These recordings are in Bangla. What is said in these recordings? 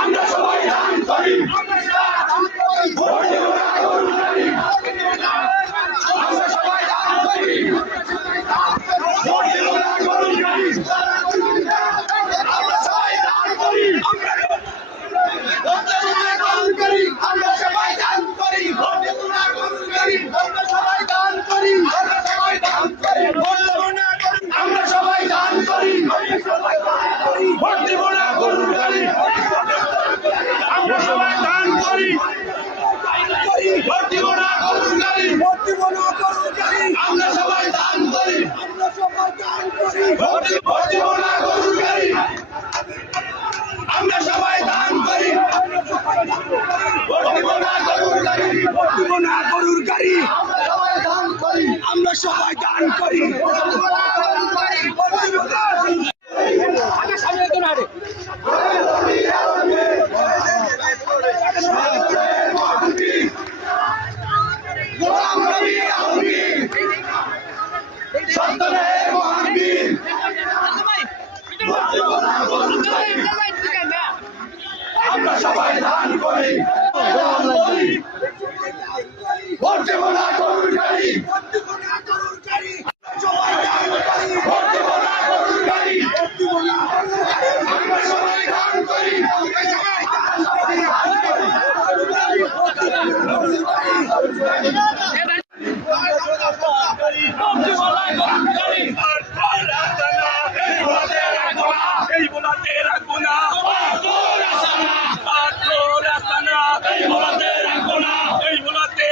আমরা সবাই দান করি। আমরা সবাই দান করি। ভোট দেব না গরুর গাড়ি, ভোট দেব না গরুর গাড়ি, সবাই দান করি। ভোট দেব না গরুর গাড়ি, ভোট দেব না গরুর গাড়ি, আমরা সবাই দান করি। আমরা সবাই দান করি। ভোট দেব না গরুর গাড়ি, ভোট দেব না গরুর গাড়ি। এই বলাতে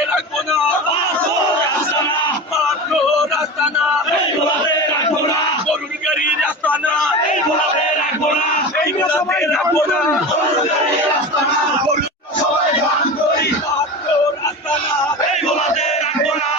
রাখবো না, গরুর গাড়ি রাস্তা না, এই বলাতে রাখবো না, এই বলাতে রাখবো না, সবাই গান করি। রাস্তা না, এই বলাতে রাখবো না,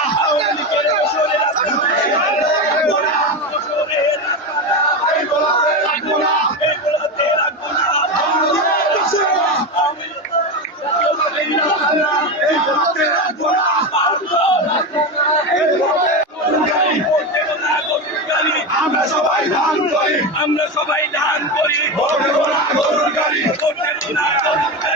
আমরা সবাই দান করি। আমরা সবাই দান করি। ভোট দেব না গরুর গাড়ি, ভোট দেব না গরুর গাড়ি।